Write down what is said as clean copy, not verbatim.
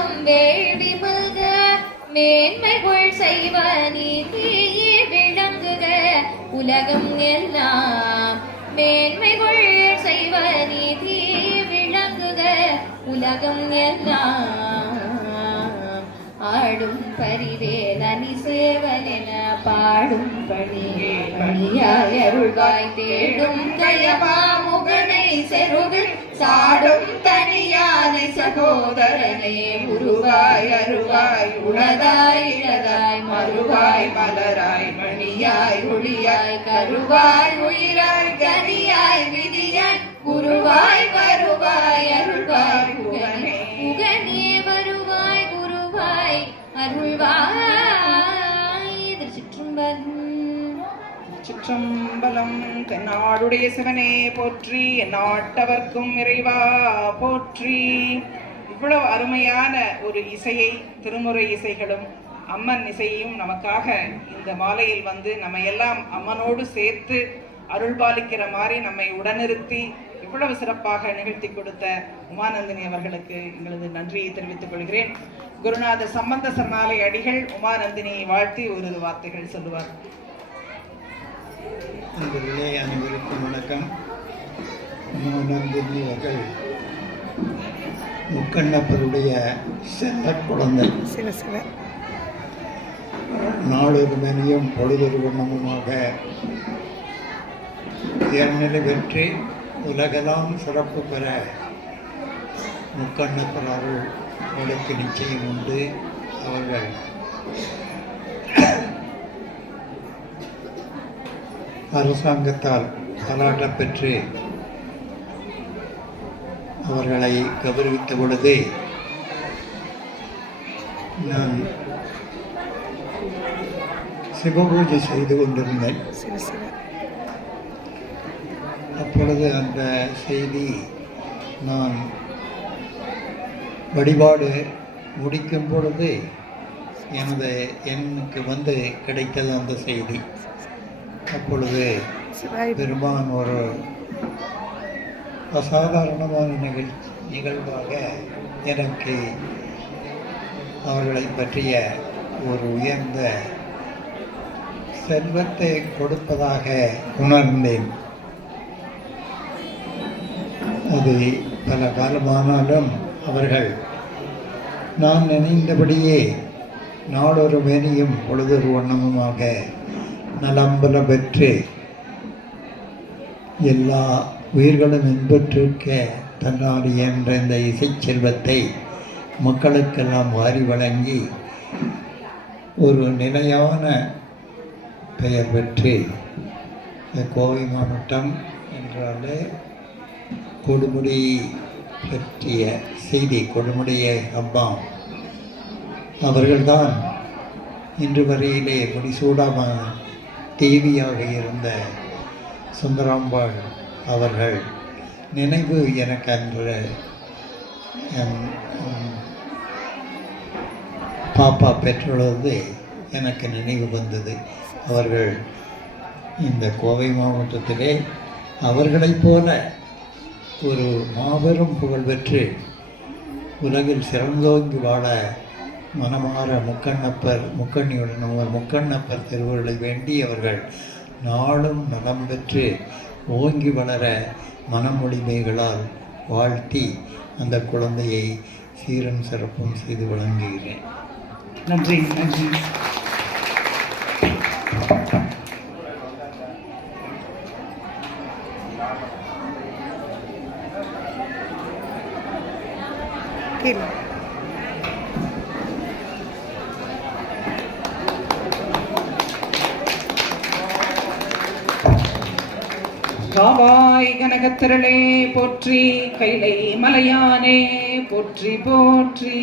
உலகம் வேள்வி மல்க மேன்மைகள் செய்வ நீதியே விளங்குக உலகம் எல்லாம் மேன்மைகள் செய்வ நீதியே விளங்குக உலகம் எல்லாம் ஆடும் பரிவேலனி சேவலென பாடும் பணியாய் அருள்வாய் தேடும் தயமாமுகனை செருவில் சாடும் தனியானை சகோதரனே உருவாய் அருவாய் உளதாய் இழதாய் மறுவாய் மலராய் மணியாய் ஒளியாய் கருவாய் உயிராய் கனியாய் விதியாய் குருவாய் வருவாய் அருள்வாய் புகனே புகனே வருவாய் குருவாய் அருள்வாய். சிற்றம்பலம். தென்னாடுடைய சிவனே போற்றி, எந்நாட்டவர்க்கும் இறைவா போற்றி. இவ்வளவு அருமையான ஒரு இசையை, திருமுறை இசைகளும் அம்மன் இசையும் நமக்காக இந்த மாலையில் வந்து நம்ம எல்லாம் அம்மனோடு சேர்த்து அருள்பாலிக்கிற மாதிரி நம்மை உடனிறுத்தி இவ்வளவு சிறப்பாக நிகழ்த்தி கொடுத்த உமானந்தினி அவர்களுக்கு எங்களது நன்றியை தெரிவித்துக் கொள்கிறேன். குருநாத சம்பந்த சரணாலை அடிகள் உமானந்தினியை வாழ்த்தி ஒரு வார்த்தைகள் சொல்லுவார். அன்பர்களே, அனைவருக்கும் வணக்கம். உமானந்தினி அவர்கள் முக்கண்ணப்பருடைய செல்ல குழந்தை. நாளொரு மணியும் பொழுதொரு வண்ணமுமாக உயர்நிலை பெற்று உலகெல்லாம் சிறப்பு பெற முக்கண்ணப்பரார்கள் அவர்களுக்கு நிச்சயம் உண்டு. அவர்கள் அரசாங்கத்தால் பாராட்ட பெற்று அவர்களை கௌரவித்த பொழுது நான் சிவபூஜை செய்து கொண்டிருந்தேன். அப்பொழுது அந்த செய்தி நான் வழிபாடு முடிக்கும் பொழுது எனக்கு வந்து கிடைத்தது அந்த செய்தி. அப்பொழுது பெரும்பான் ஒரு அசாதாரணமான நிகழ்வாக எனக்கு அவர்களை பற்றிய ஒரு உயர்ந்த செல்வத்தை கொடுப்பதாக உணர்ந்தேன். அது பல காலமானாலும் அவர்கள் நான் நினைந்தபடியே நாளொரு மேனியும் பொழுதொரு வண்ணமுமாக நலம்பல பெற்று எல்லா உயிர்களும் இன்பற்றிருக்க தன்னால் என்ற இந்த இசை செல்வத்தை மக்களுக்கெல்லாம் வாரி வழங்கி ஒரு நிலையான பெயர் பெற்று கோவை மாவட்டம் என்றாலே கொடுமுடி பற்றிய செய்தி, கொடுமுடிய அம்மா அவர்கள்தான் இன்று வரையிலே முடிசூடாம தேவியாக இருந்த சுந்தராம்பாள் அவர்கள் நினைவு எனக்கு அன்று பாப்பா பெற்றுள்ளது எனக்கு நினைவு வந்தது. அவர்கள் இந்த கோவை மாவட்டத்திலே அவர்களைப் போல ஒரு மாபெரும் புகழ் பெற்று உலகில் சிறந்தோங்கி வாழ மனமாற முக்கண்ணியுடன் முக்கண்ணப்பர் திருவுருளை வேண்டி அவர்கள் நாளும் நலம் பெற்று ஓங்கி வளர மனமொழிமைகளால் வாழ்த்தி அந்த குழந்தையை சீரும் சிறப்பும் செய்து வழங்குகிறேன். நன்றி நன்றி. காவாய் கனகத்திரளே போற்றி, கைலை மலையானே போற்றி போற்றி.